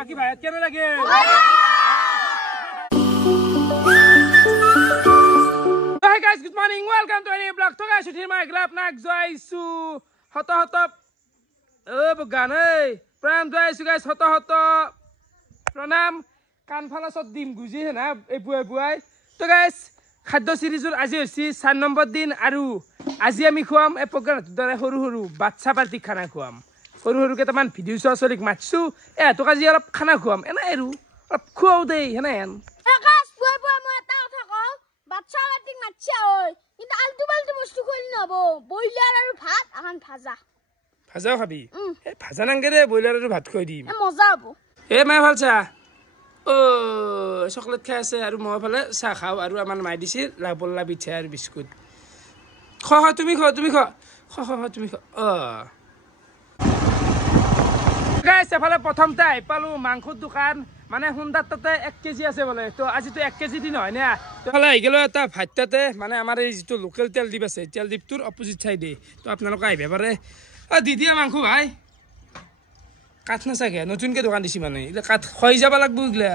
বাকি ভাইয়াত কেন লাগে Hi guys, good morning. Welcome to a new vlog. So guys, today my grab nak joy su hoto bukan pram joy su guys hoto pranam kanphala sot dim guji na buai to guys khaddo series-ur আজি হইছি 4 number দিন আৰু আজি আমি খুৱাম এ programme দৰে সৰু বাচ্চা পাৰ্টি খানা খুৱাম সৰু কেইটামান ভিডিও চলিক মাছু এ তো আজি অলপ খানা খুৱাম এনা আৰু অলপ খুৱাও দেই হেনেন আকাশ বুয়া মই এটা কথা কও বাচ্চা পাৰ্টি মাছছে হয় কিন্তু আলতু বালতু বস্তু কইল নব বইলাৰ আৰু ভাত আহান ভাজা খাবি এ ভাজা নাংগে বইলাৰ আৰু ভাত খুৱাই দিম মজা হবো এ মাই ভালছা ও চকলেট খাই আছে আৰু মই ফালে চাহ খাও আৰু আমাৰ মাই দিছিল লাবল্লা পিঠা আৰু বিস্কুট তুমি খ তুমি গাইস এফালে প্ৰথমতে আই পালো মাংসৰ দোকান মানে হুন্দাৰ তাতে 1 কেজি আছে বলে তো আজি তো 1 কেজি দিন হয় না তো ফালে আই গেল এটা ভাতটাতে মানে আমাৰ এই যেটো লোকেল তেল দ্বীপ আছে তেল দ্বীপটোৰ অপোজিট সাইডে তো আপোনালোক আইবে পারে দি দিয়া মাংস ভাই কাঠ না চাগে নতুনকে দোকান দিছি মানে এটা কাঠ খই যাব লাগবো ইগলা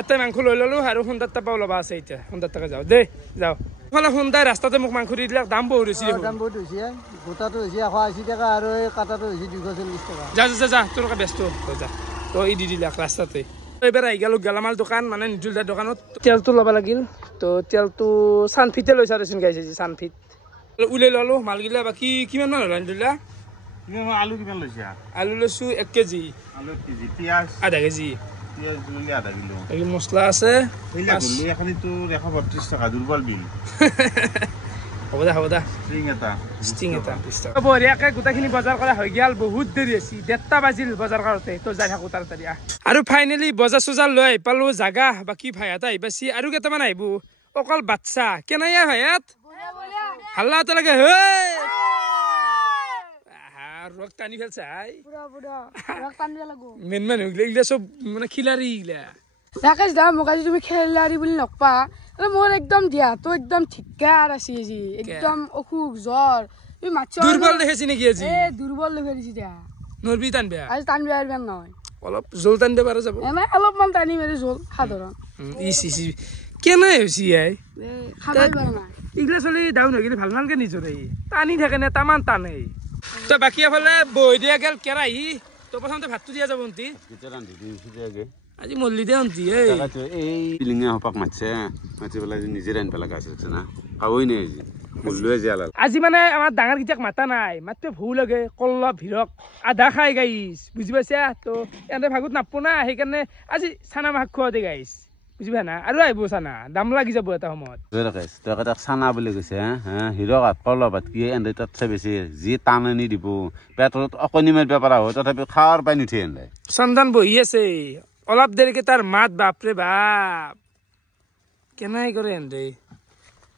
এতে মাংস লৈ ললো আৰু হুন্দাৰ টাপাও লবা আছে এতিয়া হুন্দাৰ টাকা যাও দে যাও ফলে হুন্দাই ৰাস্তাতে মোক মাংস দি দিলাক দাম বহুত হৈছে দাম বহুত হৈছে গোটাটো হৈছে 180 টাকা আৰু এই কাটাটো হৈছে 240 টাকা যা তোৰ কা ব্যস্ত যা তো ই দি দিলাক ৰাস্তাতে এবাৰ আহি গেলো গেলামাল দোকান মানে নিজুলদাৰ দোকানত তেলটো ল'ব লাগিল তো তেলটো সানফিতে লৈছা দেচোন গাইছে সানফিত উলাই ললো মালগিলা বাকি কিমান মান হল নিজুলদা আলু কিমান লৈছা আলু লৈছো 1 কেজি আলু 1 কেজি পিয়াজ আধা কেজি পিয়াজ ললি আধা কিলো এই মছলা আছে এইলা গলি এখানি তো 132 টাকা দুর্বল বিল হবদা স্টিং এটা বঢ়িয়াকে গোটাখিনি বজাৰ কৰা হৈ গেল বহুত দেৰি আছে 1:30 বাজিল বজাৰ কৰোতে তো যাই থাকো তাড়াতাড়ি আৰু ফাইনালি বজাৰ সজাৰ লৈ পালো জাগা বাকি ভাইয়াত আহিবাছি আৰু কেইটামান আহিব অকল বাচ্চা কেনাইয়া ভাইয়াত হাল্লা তো লাগে হে রক টানি ফেলছে আই পুরা রক টানি লাগো মেন মানুহ গিলা সব মানে খিলাৰি গিলা রাকেশ দা মোক আজি তুমি খেলারি বুলি নকপা মোর একদম দিয়া তো একদম ঠিকার আছে জি একদম অসুখ জ্বর তুমি মাছ দুর্বল দেখেছি নাকি আজি এ দুর্বল দেখে দিছি দিয়া নরবি টানবে আজি টানবে আর বেন নয় অলপ জল টানবে পারা যাব এনে অলপ মান টানি মেরে জল সাধারণ ইসি কেনে হইছি আই খাবাই পারে না ইগলা চলি ডাউন হৈ গেলি ভাল নালকে নিজৰে টানি থাকে না তামান টানে তো বাকি এফালে বৈ দিয়া গেল কেৰাহী তো প্ৰথমতে ভাতটো দিয়া যাব অন্তি আজি মল্লি দে অন্তি এই বিলিঙে হপাক মাছে পেলাই নিজে ৰান্ধ পেলাই গাছ আছে না খাবই নাই আজি মল্লুৱে জিয়াল আজি মানে আমাৰ ডাঙৰ গিটাক মাতা নাই মাততে ভৌ লাগে কল্ল ভিৰক আধা খাই গাইছ বুজি পাইছা তো এনে ভাগত নাপো না সেইকাৰণে আজি চানা মাছ খোৱা দে গাইছ বুজি পা না আৰু আহিব চানা দাম লাগি যাব এটা সময়ত তাক চানা বুলি কৈছে হিৰক কলবাত কি এনে তাতছে বেছি যি টান আনি দিব পেটত অকণি মাৰিব পৰা হয় তথাপি খাৱাৰ পাই নুঠে এনে চন্দন বহি আছে অলপ দেৰিকে তাৰ মাত বাপৰে বাপ কেনাই কৰে এনে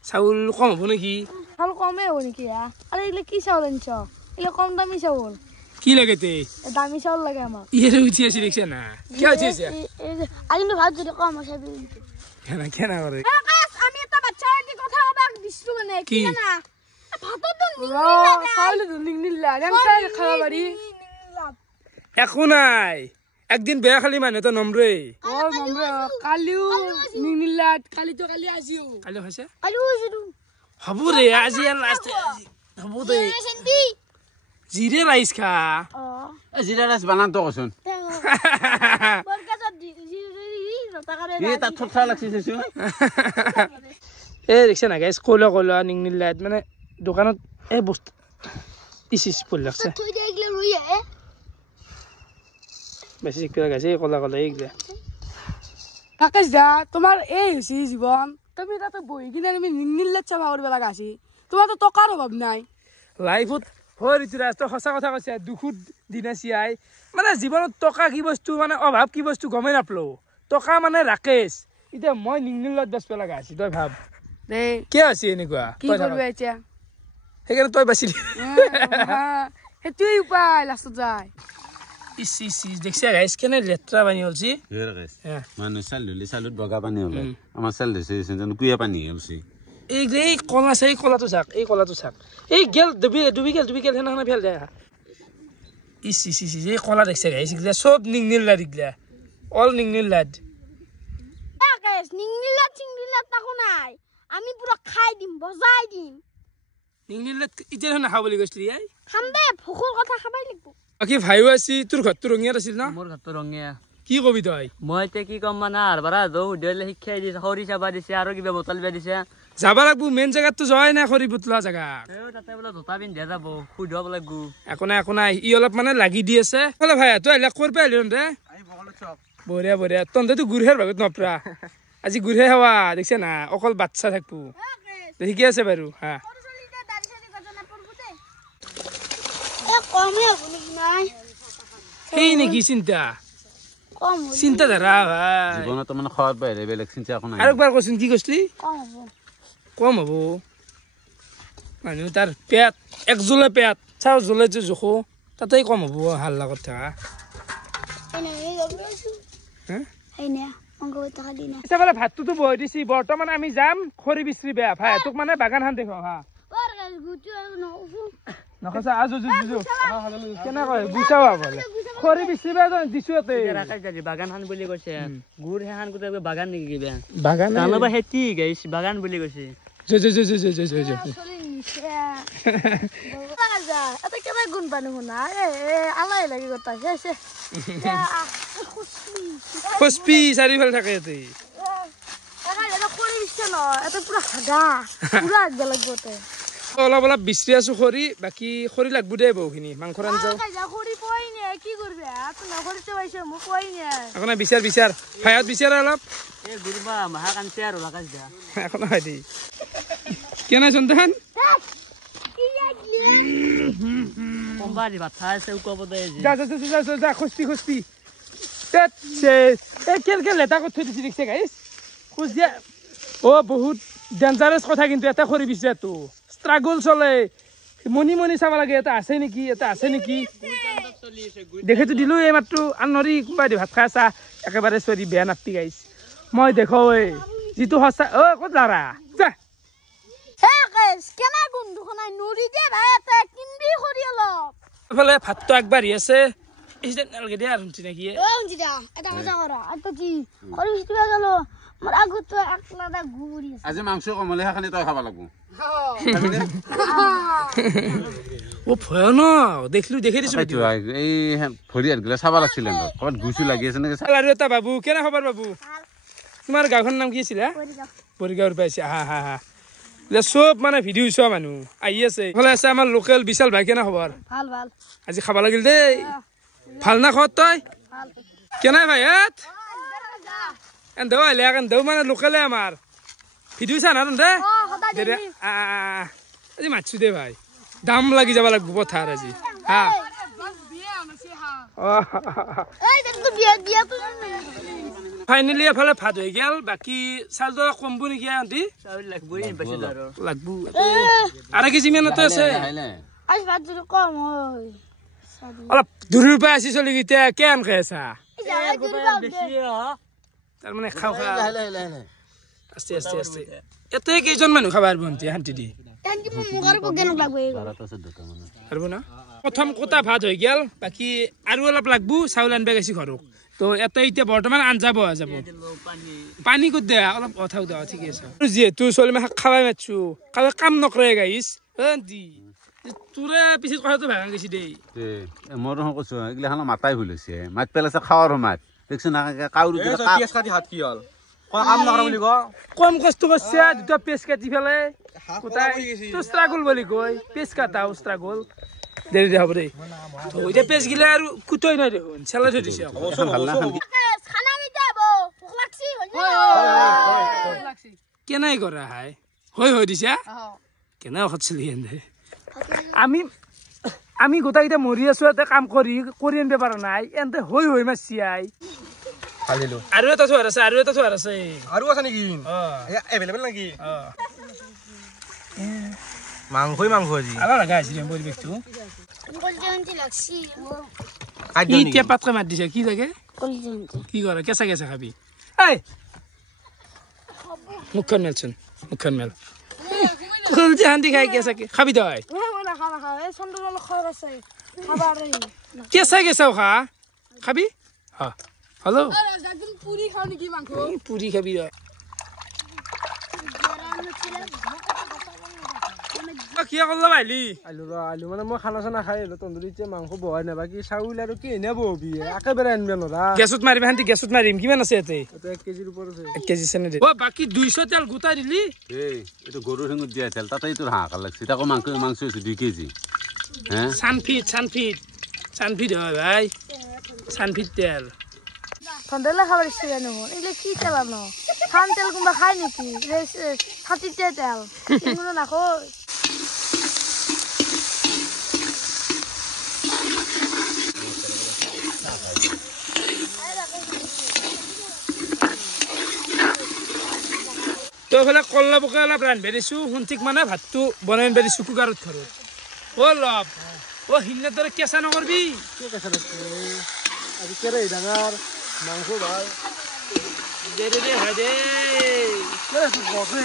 চাউল কম হ'ব নেকি চাউল কমে হ'ব নেকি আরে এগুলো কি চাউল আনছ এগুলো কম দামি চাউল কি লাগে তে দামি চাউল লাগে আমার ইয়ে উঠি আছে দেখছে না কি হচ্ছে আই কিন্তু ভাত যদি কম আছে কেনা করে আকাশ আমি একটা বাচ্চা পার্টি কথা আবার দিছু মানে কি না ভাতত তো চাউল নিলা রামকাই খাওয়া বাড়ি একো নাই একদিন বেয়া খালি মানুহ তো নমৰে ও নম্বর কালিও নিলা কালি তো কালি আসিও কালি হৈছে আলু জিরু হ'ব ৰে আজি লাষ্ট হ'ব দে জিৰে ৰাইচ খা জিৰা ৰাইচ বানান তো কচোন বরকাত জিরু টাকারে এই তাত থঠা লাগছে চাইছো এই দেখছে না গাইছ কলা নিংনিলাত মানে দোকানত এই বস্তু ইস পড়ি লাগছে তুই দেখলে রইয়ে বেশি শিক্ষা গেছে কলা এইগুলা রাকেশ দা তোমার এই হয়েছি জীবন তুমি তাতে বহি কিনে তুমি নিলে চাপা করবে লাগা আছি তোমার তো টকার অভাব নাই লাইফত হয় ঋতুৰাজ তই সঁচা কথা কৈছে দুখুত দিন আছে আই মানে জীৱনত টকা কি বস্তু মানে অভাৱ কি বস্তু গমেই নাপলো টকা মানে ৰাকেশ এতিয়া মই নিংনিলত বেচব লগা আছি তই ভাব দে কিয় আছে এনেকুৱা কি কৰবে এতিয়া সেইকাৰণে তই বাচি সেইটোৱেই উপায় লাষ্টত যায় ইস দেখছে গাইছ কেনে লেত্ৰা পানী হলছি হেৰ গাইছ হ্যাঁ মানুহ চাল ধুলি চালত বগা পানী হ'লে আমাৰ চাল দিছে যেন কুয়া পানী হ'লছি এই কলা চাই কলাটো চাক এই গেল ডুবি গেল হেনা ফেল যায় ইস এই কলা দেখছে গাইছ ইগলা সব নিংনিল লাদ ইগলা অল নিংনিল লাদ নিংনিলা চিংনিলা তাকো নাই আমি পুরো খাই দিম বজাই দিম নিংনিল লাদ ইতিয়া না খাব বুলি কৈছিলি আই খাম দে ভোকৰ কথা খাবাই লাগিব বাকি ভাইও আছি তোৰ ঘৰটো ৰঙিয়াত আছিল না মোৰ ঘৰটো ৰঙীয়া কি কবি তই মই এতিয়া কি ক'ম মানে আৰবাৰা যাওঁ সুধিলে শিক্ষাই দিছে খৰি চাবা দিছে আৰু কিবা বটল বিয়া দিছে যাবা লাগবো মেইন জেগাততো যোৱাই নাই খৰি বুটলা জেগা তাতে বোলে জোতা পিন্ধে যাব সুধিব লাগিব একো নাই ই অলপ মানে লাগি দি আছে বোলে ভাই তই আহিলে ক'ৰ পৰা আহিলি ৰে বঢ়িয়া তহঁতেতো গুৰহেৰ ভাগত নপৰা আজি গুৰহে খাৱা দেখিছে না অকল বাচ্চা থাকবো ঠিকে আছে বাৰু হা কমে হ'ব নেকি নাই সেই নেকি কম চিন্তা ধাৰা ভাই জীৱনত মানে খোৱাৰ বাহিৰে বেলেগ চিন্তা একো নাই আৰু একবাৰ কচোন কি কৈছিলি কম হ'ব কম হ'ব মানুহ তাৰ পেট এক জোলে পেট চাও জোলে যে জোখো তাতেই কম হ'ব হাল্লা কৰি থকা বোলে ভাতটোতো বহাই দিছি বৰ্তমান আমি যাম খৰি বিচৰি বেয়া ভাই তোক মানে বাগান খান দেখুৱাম হা নকছা আজো কেনে কয় গুচাও বোলে খৰি বিচৰিবা দিছো বাগান বুলি কৈছে গুৰ সেখান গোটেই বাগান নেকি কিবা বাগান জানবা খেতি গাইছ বাগান বুলি কৈছে গুণ পানী শুনা আলাই লাগি গোটা খোজপি চাৰিওফালে থাকে ইয়াতে অলপ বিচৰি আছো খৰি বাকী খৰি লাগব দে বহুখিনি মাংসৰ আঞ্জাও একো নাই বিচাৰ ভাইহঁত বিচাৰ অলপ একো নহয় দেই কেনে চন্তান খোজপি কেলকে লেটা কৰি থৈ দিছি দেখিছে গাইছ খোজ দিয়া বহুত ডেঞ্জাৰাছ কথা কিন্তু এটা খৰি বিচাৰটো ষ্ট্ৰাগল চলে মনি চাব লাগে এটা আছে নেকি দেখেতো দিলো এই মাত্ৰ আন নৰি কোনোবাই ভাত খাই আছা একেবাৰে চৰি বেয়া নাপতি গাইছ মই দেখো যিটো সঁচা ক'ত লাৰা যা এফালে ভাতটো আগবাঢ়ি আছে নালাগে দে আৰু নেকি আজি মাংস কমলে সেইখানি তই খাব লাগব ভয় ন দেখি দিছো এই ভৰি হাত গিলা চাব লাগছিল ক'ৰবাত গুচি লাগি আছে নেকি আৰু এটা বাবু কেনে খবৰ বাবু তোমাৰ গাঁওখনৰ নাম কি আছিলে বৰিগাঁৱৰ পৰা আহিছে হা চব মানে ভিডিঅ' চোৱা মানুহ আহি আছে এইফালে আছে আমাৰ লোকেল বিশাল ভাই কেনে খবৰ আজি খাব লাগিল দেই ভাল না খবৰ তই কেনে ভাই এন্দেও আহিলে এন্দেও মানে লোকেলে আমাৰ ভিডিঅ' চা না তহঁতে আজি মাতছো দে ভাই দাম লাগি যাব লাগিব পথাৰ আজি হা ফাইনেলি এফালে ভাত হৈ গেল বাকী চাউল কমবো নেকি আন্টি লাগবো আধা কেজি মানতে আছে অলপ দূৰৰ পৰা আছি চলি এতিয়া কেন খাই আছা তাৰমানে খাওঁ আস্তে এতে কেইজন মানুহ খাব পাৰিব আন্টি শান্তি দি প্ৰথম কটা ভাত হৈ গেল বাকী আৰু অলপ লাগবো চাউল আনবা গেছি ঘৰক তো এটা এতিয়া বৰ্তমান আঞ্জা বহা যাব পানী ক'ত দে অলপ কথা দে ঠিক আছে যিহেতু চলি মাক খাবাই মাতছো কাম নকৰে গাইছ আন্টি তোৰে পিছত কথাটো ভাঙা গৈছে দেই মই কৈছো এইগিলাখান মাতাই ভুল হৈছে মাত পেলাইছে খাৱাৰ সময়ত দেখছো না কাউৰী কম কষ্ট কৰিছে দুটা পেজ কাটি পেলাই ষ্ট্ৰাগল বুলি কয় পেজ কাটাও ষ্ট্ৰাগল দেৰি হ'ব দেই এতিয়া পেজ গিলা আৰু কুটই নাই দেখোন চেলাই থৈ দিছে কেনাই কৰা হাই হৈ দিছা কেনে ঔষধ চলি আমি গোটেইকেইটা মৰি আছো এটা কাম কৰি আনিব পৰা নাই এন্তে হৈ মাৰছি আই আৰু এটা থোৱাৰ আছে আৰু আছে নেকি এভেইলেবল নেকি মাংস আজি আলা লাগা আছে পৰিৱেশটো ই টেপাতকৈ মাত দিছে কি লাগে কি কৰে কেঁচা কেঁচা খাবি এই মুখখন মেলচোন মুখখন মেল কলজি হান্দি খাই কেঁচা খাবি তই কেঁচা কেঁচাও খা খাবি হেল্ল' পুৰি খাবি কিয় কল আহিলি আলু মানে মই খানা চানা খাই আহিলো তন্দুৰী এতিয়া মাংস বহাই নাই বাকী চাউল আৰু কি এনে বহবি একেবাৰে আনিব নোৱাৰা গেছত মাৰিম শান্তি গেছত মাৰিম কিমান আছে ইয়াতে 1 কেজিৰ ওপৰত আছে 1 কেজি চেনে দে বাকী 200 তেল গোটাই দিলি এইটো গৰুৰ ঠেঙত দিয়া তেল তাতে তোৰ হাহাকাৰ লাগছে তাকো মাংস হৈছে 2 কেজি হে চানফিট হয় ভাই চানফিট তেল ঠাণ্ডালে খাবার ইচ্ছে কেন এগুলো কি তেলানো খান তেল কোনবা খাই নাকি ছাতিতে তেল এগুলো নাখো তো ফেলে কল্লা বকে অলপ ৰান্ধি দিছোঁ শুনঠিক মানে ভাতটো বনাই দিছোঁ কুকাৰত ঘৰত অলপ সিদিনা দৰে কেঁচা নকৰবি আজি কেৰাহী ডাঙৰ মাংস ভাল দে হয় দে বজে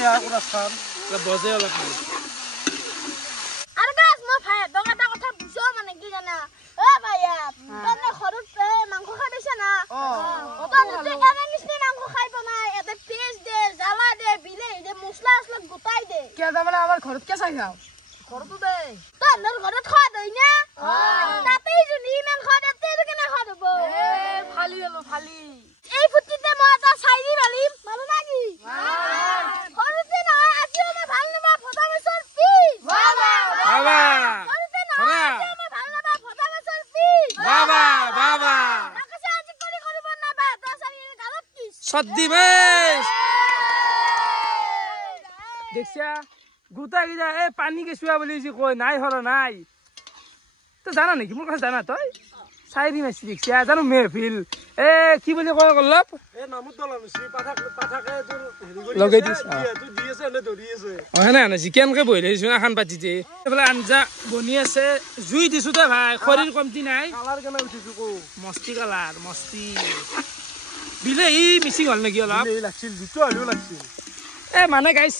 বজে অলপ আৰু গাছ মই ভাই দং এটা কথা বুঝো মানে কি জানা ভাইয়া তনে ঘৰত মাংস খাই দিছে না তনে এনে নিচিনা মাংস খাই বনাই এতে পেঁয়াজ দে জ্বালা দে বিলাহী দে মছলা আসলা গোটাই দে কে মানে আমার ঘৰত কেঁচা খাও ঘৰতো দে তনৰ ঘৰত খোৱা দই না তাতেই যদি ইমান খোৱা তাতে কেনে খোৱা দব ফালি গেলো ফালি এই ফুটিতে মই এটা চাইৰি ভালিম ভালো নাকি ঘৰতে নহয় আজিও মই ভাল নাপা ফটা মাছৰ পিছ বাবা ঘৰতে নহয় আজিও মই ভাল নাপা ফটা মাছৰ পিছ বাবা আকাশে আজি কৰি কৰিব নাপা এটা চাইৰি গালত কি সদ্দি বেশ দেখছা গোটা গিজা এই পানী কেঁচুৱা বুলি যে কয় নাই হৰ নাই তই জানা নেকি মোৰ কথা জানা তই চাইৰি মাছি দেখছা জানো মেহফিল কি বুলি কয় অলপ এই নামত দলামছি পাঠাকে তোৰ লগাই দিছে তোৰ দি আছে নে ধৰি আছে না চিকেনকে বহি লৈছো এখন পাতিতে এইফালে আঞ্জা বনি আছে জুই দিছো দে ভাই শৰীৰ কমতি নাই কালাৰ কেনে উঠিছো কো মস্তি কালাৰ মস্তি বিলাহী মিচিং হ'ল নেকি অলপ এই লাগছিল দুটো আলু লাগছিল মানে গাইছ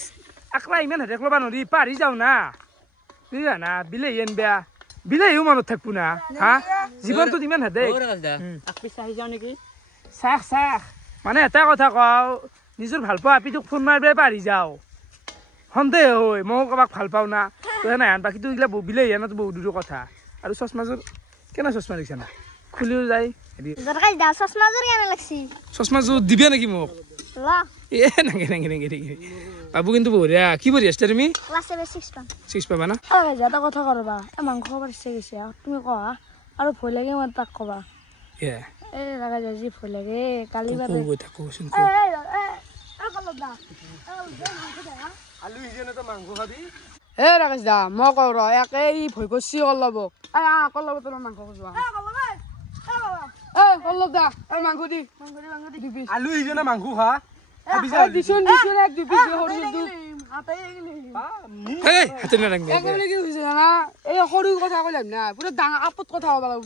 আকলা ইমান হেঁতেক ল'বা নৰি পাৰি যাওঁ না বুজিলা না বিলাহী এন বেয়া বিলাহীও মনত থাকবো না জীৱনটোত ইমান হেঁতে চাহ মানে এটা কথা কওঁ নিজৰ ভাল পোৱা আপিটোক ফোন মাৰিবলৈ পাৰি যাওঁ সন্দেহ হয় ময়ো কাৰোবাক ভাল পাওঁ না তই নাই বাকীটো এইগিলা বিলাহী আনাতো বহুত দূৰৰ কথা আৰু চশমাযোৰ কেনে চশমা দেখিছা না খুলিও যায় দৰকাই দা চশমাযোৰ কেনে লাগছি চশমাযোৰ দিবে নেকি মোক লা নাগে বাবু কিন্তু বঢ়িয়া কি পঢ়ি আছিলা তুমি ক্লাছ 6 পাবা না এটা কথা কৰবা মাংস খাবাৰ ইচ্ছে গেছে তুমি কবা আৰু ভয় লাগে মই তাক কবা এই লাগা যাই ভয় লাগে কালি বাৰে থাকোচোন আলু হিজনে তো মাংস খাবি এ ৰাকেশ দা মই কওঁ ৰ একে ই ভয় কৰছি কল্লব কল্লব তোৰ মাংস খোজোৱা কল্লব দা মাংস দি দিবি আলু হিজনে মাংস খা দিছোন এক দিবি হাতে নাৰাংগে একেবাৰে কি হৈছে জানা এই সৰু কথা কলাম না পুৰা ডাঙৰ আপত কথা ক'ব লাগিব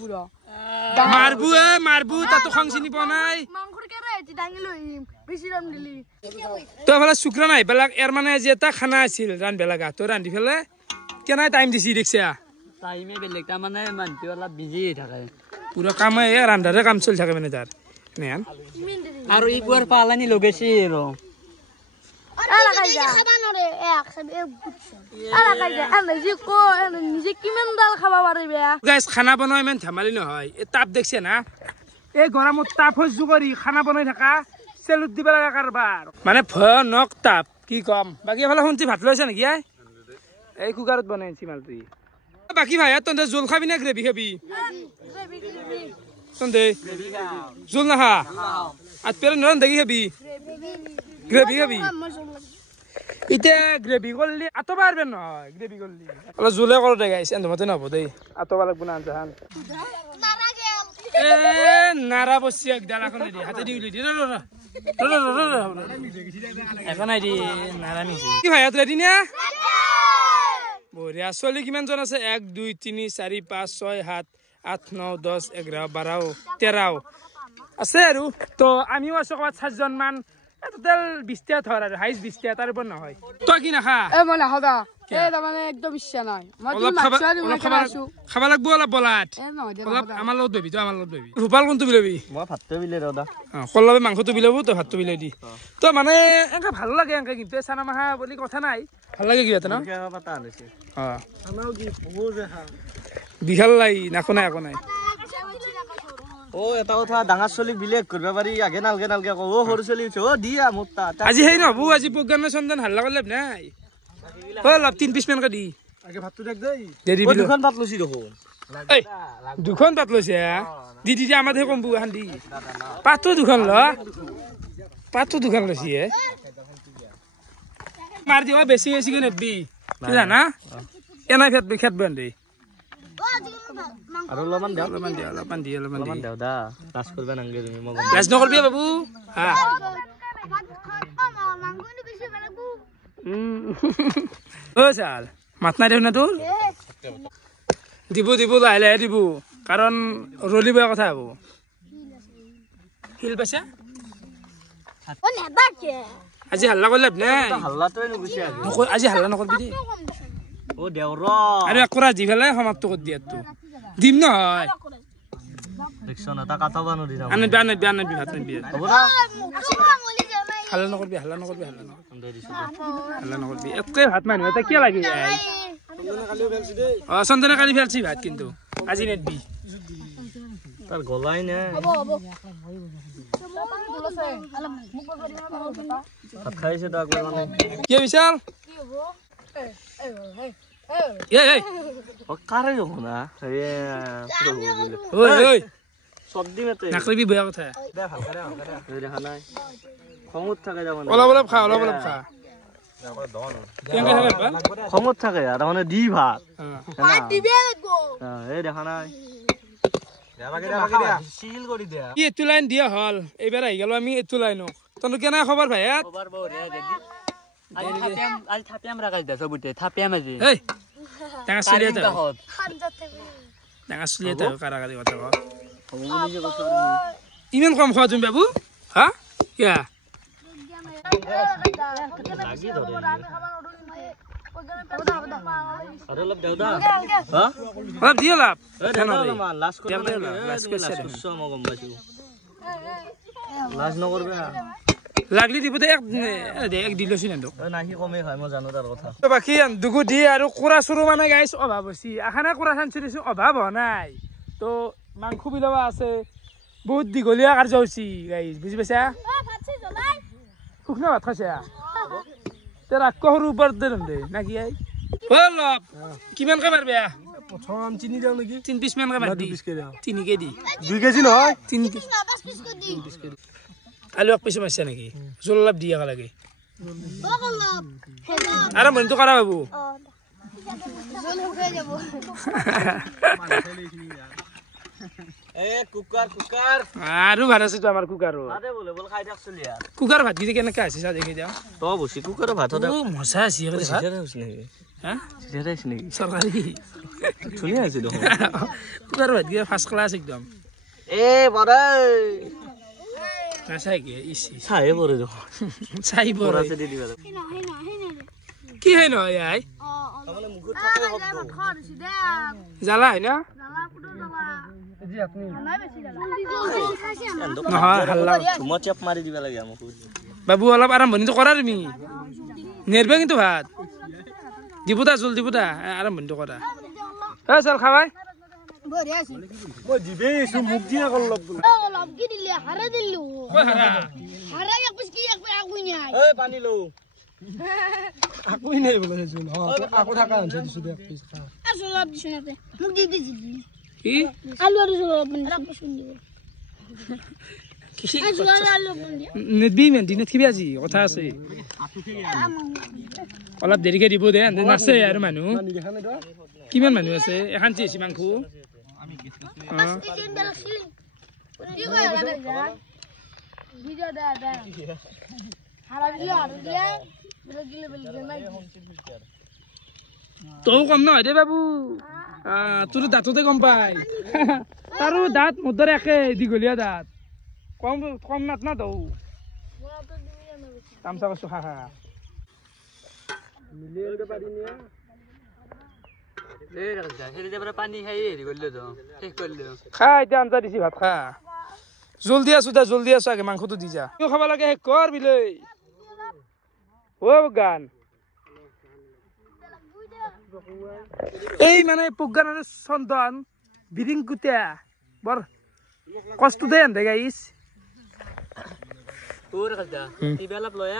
পুৰা মাৰবো তাতো খং চিনি পোৱা নাই মাংসৰ কেৰে এটি দাঙি লইম বেছি দাম দিলি তই এফালে শুক্ৰা নাই পেলাক ইয়াৰ মানে আজি এটা খানা আছিল ৰান্ধি পেলাকা তই ৰান্ধি পেলাই কেনাই টাইম দিছি দেখিছা টাইমে বেলেগ তাৰমানে মানুহটো অলপ বিজি হৈ থাকে পুৰা কামে ৰান্ধাৰে কাম চলি থাকে মানে তাৰ নেন আৰু ইকুৱাৰ পালানি লগাইছে আৰু খাবা নৰে নিজে কিমান দাল খাবা পাৰিবে গাইছ খানা বনোৱা ইমান ধেমালি নহয় এই তাপ দেখছে না এই গৰমত তাপ সহ্য কৰি খানা বনাই থাকা চেলুট দিব লগা কাৰবাৰ মানে ভয়ানক তাপ কি কম বাকী এফালে শুনছি ভাত লৈছে নেকি এই কুকাৰত বনাই আনছি মালটি বাকী ভাই তহঁতে জোল খাবি না গ্ৰেভি খাবি তহঁতে জোল নাখা আজ পেৰে নৰন দেখি খাবি গ্ৰেভি খাবি এতিয়া গ্ৰেভি করলি আতবা পারবে নহয় গ্রেভি করলি অলপ জোলে করো দে গাইছ এন্দমতে নহব দেই আতবা লাগব না আনজাহান এ নারা বসি একডাল এখন দি হাতে দি উলি দি এখন আই দি নারা মিছি কি ভাই হাত রেডি না বঢ়িয়া চলি কিমান জন আছে 1 2 3 4 5 6 7 8 9 10 11 12 13 আছে আৰু তো আমিও আছো ক'ৰবাত 7জন মান টোটেল 20টা ধৰ আৰু হাইছ 20টা তাৰ ওপৰত নহয় তই কি নাখা মই নাখাওঁ দা তাৰমানে একদম ইচ্ছা নাই মই খাব লাগব অলপ বলাত অলপ আমাৰ লগত বহিবি তই আমাৰ লগত বহিবি ৰূপাল কোনটো বিলাবি মই ভাতটো বিলে ৰদা কল্লাবে মাংসটো বিলাবো তই ভাতটো বিলাই দি তই মানে এনেকে ভাল লাগে এনেকে কিন্তু চানা মাহা বুলি কথা নাই ভাল লাগে কি এটা ন পাতা আনিছে আমাও কি বহু যে খা বিশাল লাই নাকো নাই একো নাই ও এটা কথা ডাঙৰ চলি বিলেক কৰিব পাৰি আগে নালগে ক ও সৰু চলি ও দিয়া মোটা আজি হেই নহবো আজি প্ৰগ্ৰামে চন্দন হাল্লা কৰলে নাই অলপ 3 পিছ মানকে দি আগে ভাতটো দেখ দেই ও দুখন ভাত লৈছি দেখোন এই দুখন পাত লৈছে দি দি আমাৰ ধে কম্বু এখন দি পাতো দুখন ল পাতো দুখন লৈছি মাৰ দিবা বেছি বেছি কে নেবি কি জানা এনাই খেত বন্ধে আৰু অলপমান দেও অলপমান দি দেও দা লাজ কৰবা নাংগে তুমি মই লাজ নকৰবি বাবু হা ও চাল মাত নাই দেউ না তোৰ দিব লাহে লাহে দিব কাৰণ ৰলিব কথা হব হিল পাইছা আজি হাল্লা কৰিলে নাই হাল্লাটোই নুগুছি আজি হাল্লা নকৰবি দেই ও দেও ৰ আৰু একৰা দি পেলাই সমাপ্ত কৰি দিয়া তো দিম নহয় দেখছ না তা কাটাবা নদি না আনবি ভাত নিবি হ'ব না হাল্লা নকৰবি একে ভাত মানুহ এটা কিয় লাগে চন্দনে কালি ফেলছি ভাত কিন্তু আজি নেদবি তাৰ গলাই নে ভাত খাইছে তাক মানে কি বিশাল এই ও কারে যাব না ওই সবদি মতে নাকলিবি বেয়া কথা দে ভাল করে এই দেখা নাই খমত থাকে যাব না অলপ খা কেঙ্গে থাকে বা খমত থাকে আর মানে দি ভাত এই দেখা নাই সিল কৰি দে কি এটু লাইন দিয়া হল এইবাৰ আহি গেল আমি এটু লাইনক তন্দু কেনা খবৰ ভাইয়াত খবৰ বঢ়িয়া গেদি আজি থাপিয়াম ৰাখাই দে সবুতে থাপিয়াম আজি এই ডাঙৰ চলি এটা কাৰাকাৰি কথা ক ইমান কম খোৱা তুমি বাবু হা কিয়া আৰু অলপ দেও দা হা অলপ দি অলপ লাজ কৰিছো মই গম পাইছো লাজ নকৰবে লাগলি দিব দে এক দিলছি না নাহি কমে হয় মই জানো তাৰ কথা বাকী দুগু দি আৰু কুৰা চুৰু মানে গাইছ অভাৱ হৈছে আখানা কুৰা চাঞ্চি দিছো অভাৱ হোৱা নাই তো মাংস বিলাবা আছে বহুত দীঘলীয়া কাৰ্য হৈছে গাইছ বুজি পাইছা শুকনা ভাত খাইছা তোৰ আকৌ সৰু ওপৰত দে নাকি আই অলপ কিমানকে মাৰবি প্ৰথম চিনি দিও নেকি 3 পিছ মানকে মাৰ দি 3 কে দি 2 কেজি নহয় 3 পিছ আলু এক পিছ মাৰছা নেকি জোল অলপ দিয়া লাগে আৰু মনটো কৰা বাবু এ কুকাৰ আৰু ভাত আছে তো আমাৰ কুকাৰো আদে বলে বল খাই থাক চলি আৰ কুকাৰ ভাত গিতে কেনেকা আছে চা দেখি যাও তো বসি কুকাৰ ভাত দে মজা আছে ভাত সিজাৰে হইছ নেকি হা সিজাৰে হইছ নেকি সৰকাৰি ধুনিয়া আছে দেখো কুকাৰ ভাত গিতে ফার্স্ট ক্লাস একদম এ বড় চাই কি ইসি চাই বড় দেখো চাই বড় আছে দি দিবা কি হয় নহয় আই তামানে মুখত থাকে হব জ্বালা হয় না জি আপনি নহয় হাল্লা মই চেপ মারি দিবা লাগে আমাক বাবু অলপ আৰম্ভণিটো কৰা তুমি নেৰবে কিন্তু ভাত দিবুতা জল দিবুতা আৰম্ভণিটো কৰা এ চল খাবাই মই দিবে সু মুখ দিয়া কল লব এই পানী লও আকুই নাই বলে শুন আকু থাকা আনছে দিছু দে পিস খা কি নেবি মেন দিনে থিবি আজি কথা আছে অলপ দেৰিকে দিব দে নাছে আৰু মানুহ কিমান মানুহ আছে এখন চিছি মাংস তও কম নহয় দে বাবু তোৰ দাঁততে গম পাই তাৰো দাঁত মোৰ দৰে একে দীঘলীয়া দাঁত কম কম নাত না দৌ তামচা কৈছো খা পানী খাই হেৰি কৰিলো শেষ কৰিলো খা এতিয়া আঞ্জা দিছি ভাত খা জলদি আছো দে জলদি আছো আগে মাংসটো দি যা কিয় খাব লাগে শেষ কৰ বিলৈ ও গান এই মানে পুগান আৰু চন্দন বিৰিং কুটিয়া বৰ কষ্ট দে এনে গাইছ তোৰ কথা টিভি অলপ লৈ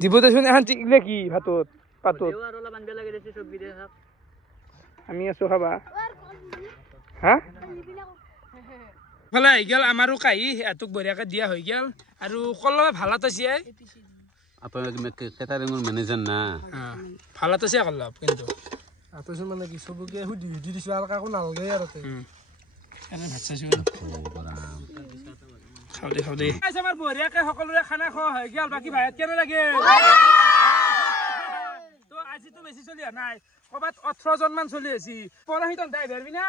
দিব দেচোন এখন টিকলে কি ভাতত পাতত আৰু অলপ আনব লাগে দেছি চব্জি দে থাক আমি আছো খাবা হা ফালে আহি গেল আমাৰো কাহি এটোক বঢ়িয়াকে দিয়া হৈ গেল আৰু কলমে ভালত আছে আপুনি কেটাৰিঙৰ মেনেজাৰ না ভালত আছে অলপ কিন্তু আতছে মানে কি সবকে হুদি হুদি দিছো আর কাকো নালগে আর তে এনে ভাত চাইছো খাও দে আমাৰ বঢ়িয়াকে সকলোৰে খানা খোৱা হৈ গেল বাকি ভাত কেনে লাগে তো আজি তো বেছি চলি নাই কবাত 18 জন মান চলি আছে পৰহি তন দাই ভৰবি না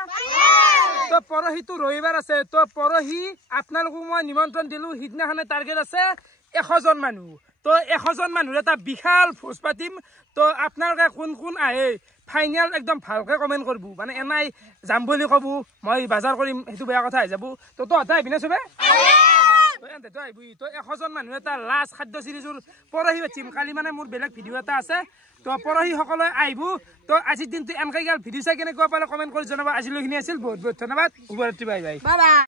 তো পৰহি তো ৰবিবাৰ আছে তো পৰহি আপোনালোকক মই নিমন্ত্ৰণ দিলো হিদনাখানে টাৰ্গেট আছে 100 জন মানুহ তো 100 জন মানুহৰ এটা বিশাল ভোজ পাতিম তো আপোনালোকে কোন কোন আহে ফাইনাল একদম ভালকে কমেন্ট করব মানে এনাই যাম বুলি কব মই বাজাৰ কৰিম হেতু বেয়া কথা হৈ যাব তো তহঁতে আহিবি না সবে তো এন্তে তো আহিবি তো 100 জন মানুহ এটা লাষ্ট খাদ্য সিৰিজৰ পৰহি পাতিম কালি মানে মোৰ বেলেগ ভিডিও এটা আছে তো পৰহি সকলোৱে আহিব তো আজিৰ দিনটো এনকাই গাল ভিডিও চাই কেনেকুৱা পালে কমেন্ট কৰি জনাবা আজিলৈখিনি আছিল বহুত বহুত ধন্যবাদ শুভৰাত্ৰি বাই বাই বাবা